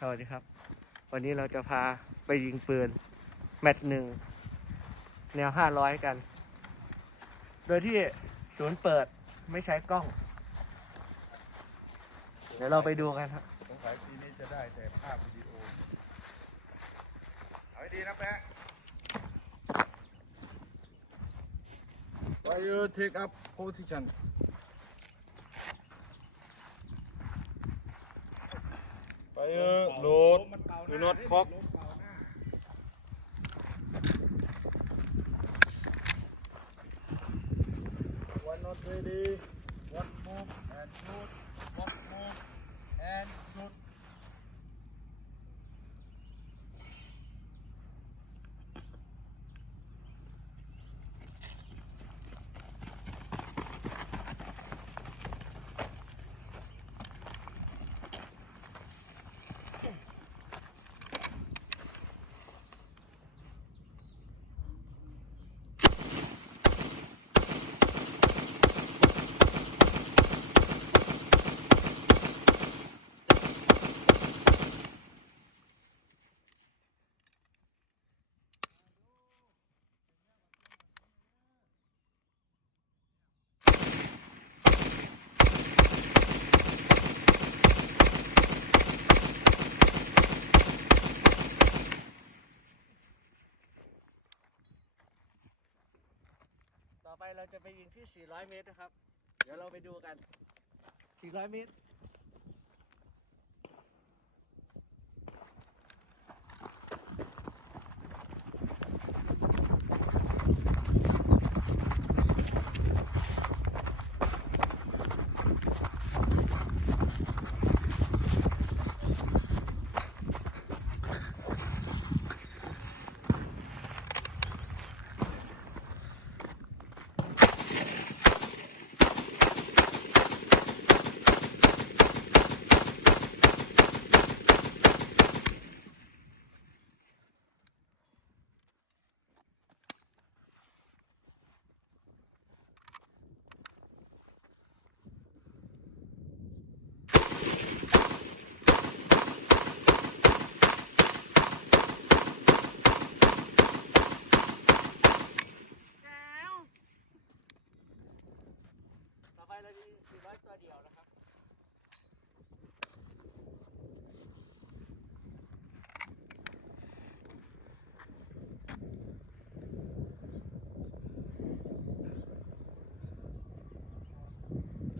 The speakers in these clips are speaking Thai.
สวัสดีครับ วันนี้เราจะพาไปยิงปืน แมตช์หนึ่ง แนวห้าร้อยกัน โดยที่ศูนย์เปิดไม่ใช้กล้อง เดี๋ยวเราไปดูกันครับสงสัยปีนี้จะได้แต่ภาพวิดีโอ เอาให้ดีนะแป๊ะ Why you take up position เออโหลดดูน็อตคอก เราจะไปยิงที่ 400 เมตรนะครับ เดี๋ยวเราไปดูกัน 400 เมตร ต่อไป เราจะยิง400ตัวเดียวนะครับ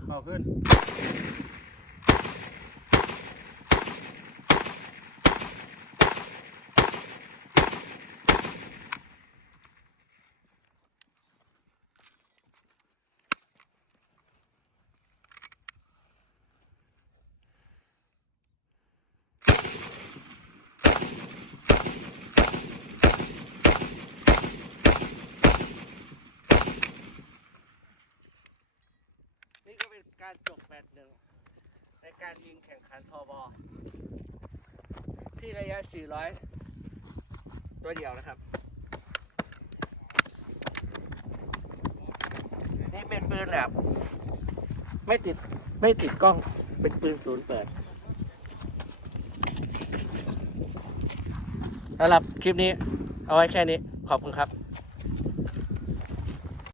เอาขึ้น นี่ การจบแมตช์หนึ่งในการยิงแข่งขันทอบอที่ระยะ 400 ตัวเดียวนะครับ นี่เป็นปืนแลบไม่ติดไม่ติดกล้องเป็นปืนศูนย์เปิดสำหรับคลิปนี้เอาไว้แค่นี้ขอบคุณครับ